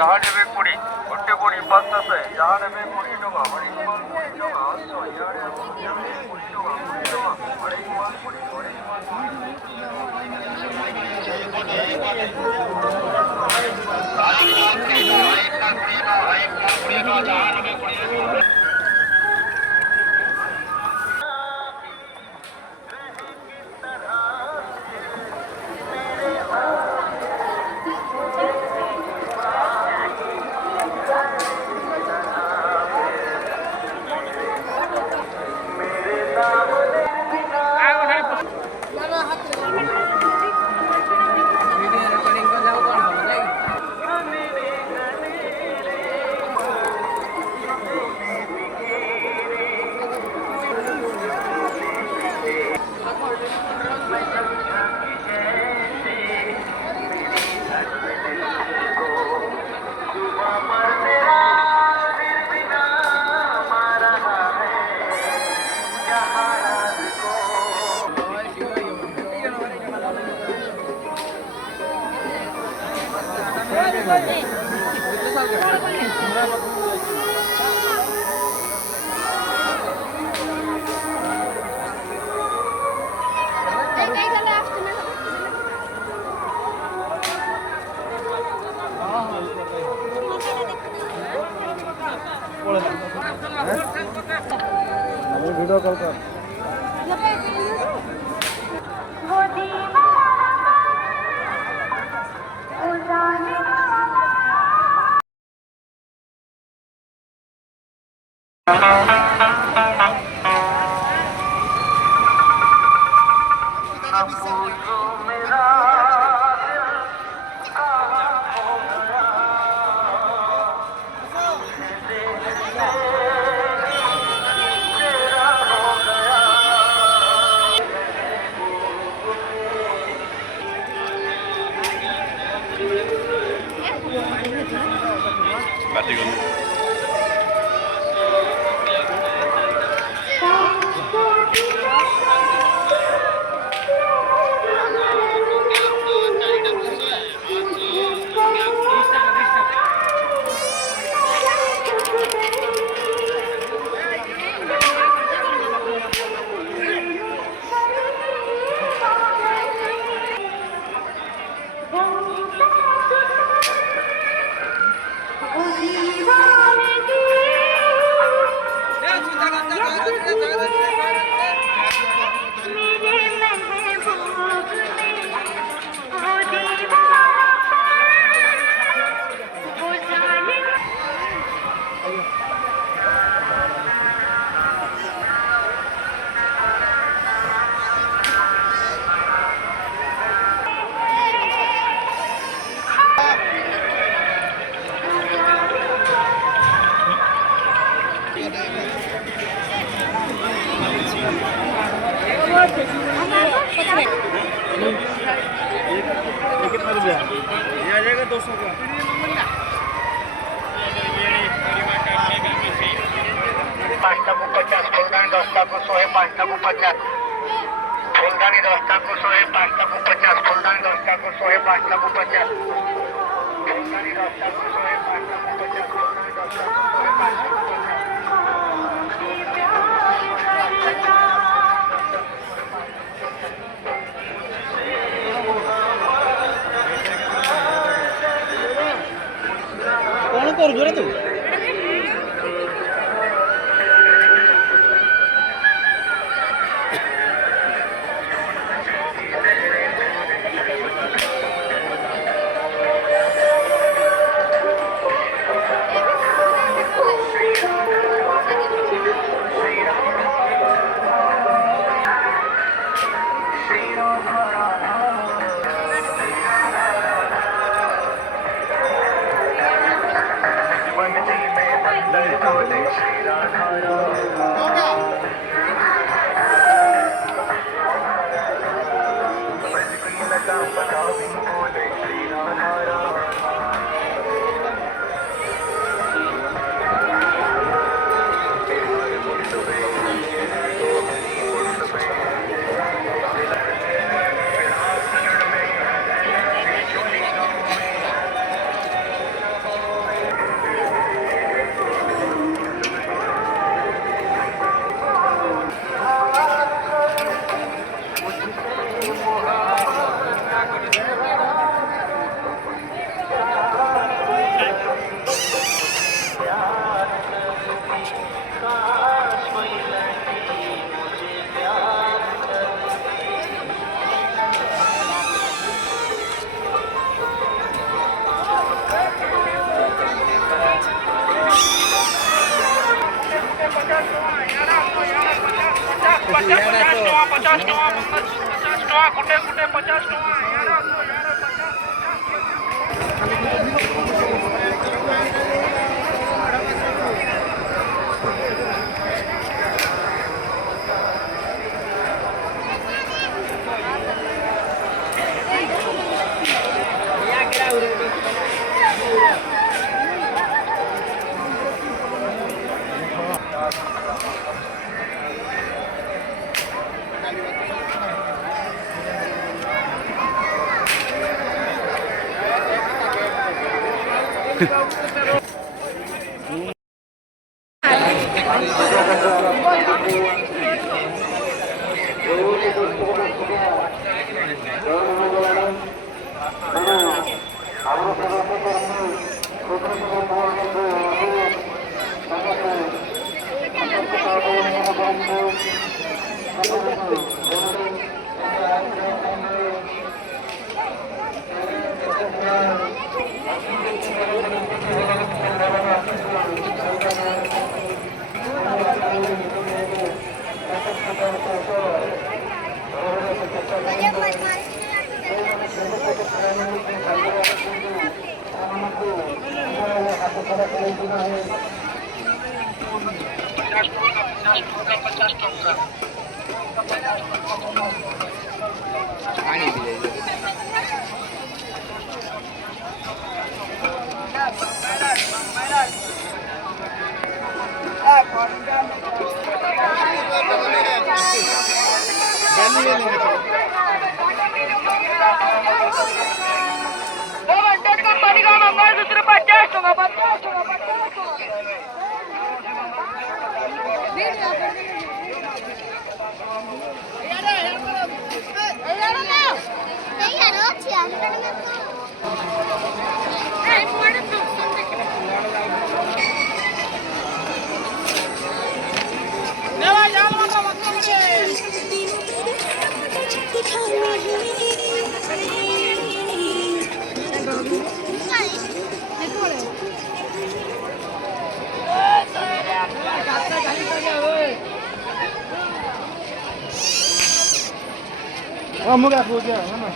जहाने में कुड़ी गुट्टे कुड़ी पत्ता से जहाने में कुड़ी डोगा बड़ी कुमार कुड़ी डोगा तो यारे कुड़ी डोगा बड़ी कुमार कुड़ी बड़ी कुमार वीडियो कॉल कर कितना रुपया ये आ जाएगा 200 का 5 टाकू 50 फुलदानी 10 टाकू 100 5 टाकू 50 फुलदानी 10 टाकू 100 5 टाकू 50 फुलदानी 10 टाकू 100 5 टाकू 50 फुलदानी 10 टाकू 100 5 टाकू 50 फुलदानी 10 टाकू 100 5 टाकू 50 कौन कर जोरे तू ଟଙ୍କା ମଙ୍ଗଳସୂତ୍ର 50 ଟଙ୍କା ଗୋଟେ ଗୋଟେ 50 ଟଙ୍କା कंपनी का मंगलसूत्र 50 टଙ୍କା 50 टଙ୍କା 50 मुगा पूजा है ना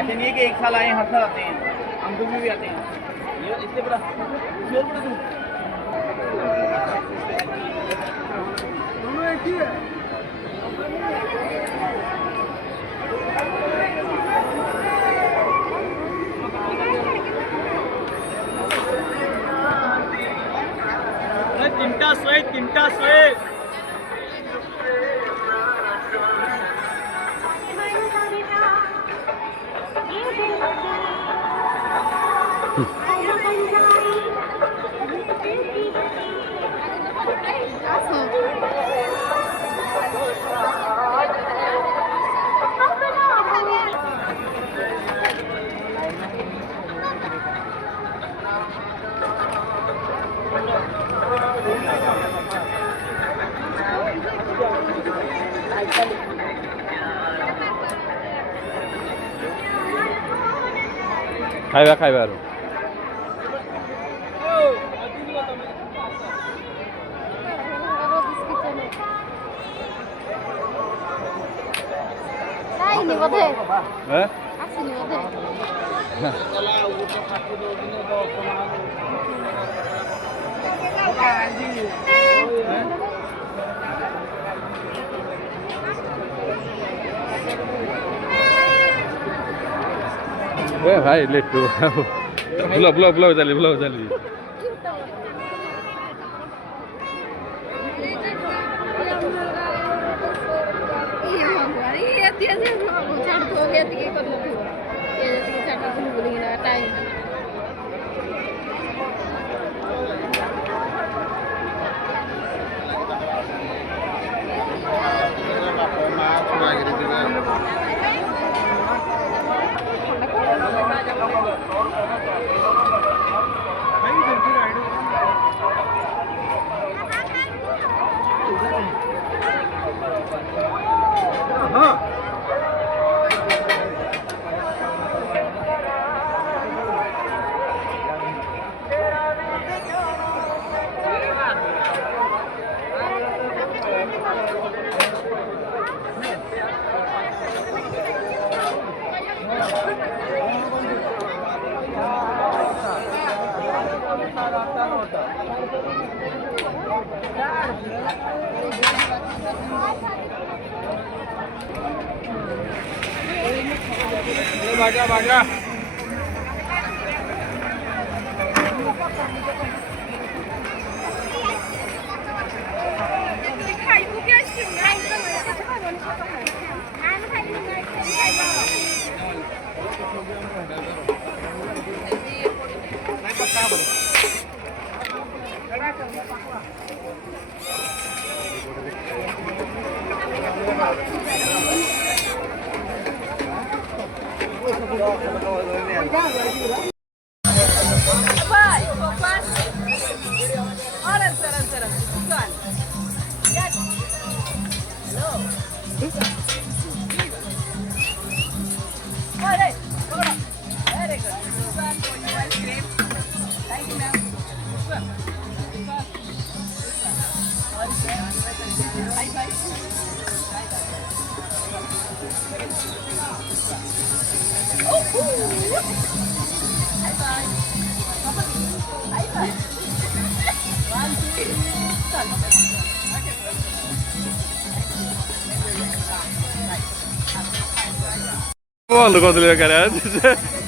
ऐसे नहीं है कि एक साल आए हर साल आते हैं, हम दूर में भी आते हैं। ये इससे बड़ा दोनों एक ही है। तिमटा सोए खाइबा खाइबा भाई लेट बुला बुला बुला चलिए बुला चलिए ये भाज्या भाज्या Oldu kontrol ederek.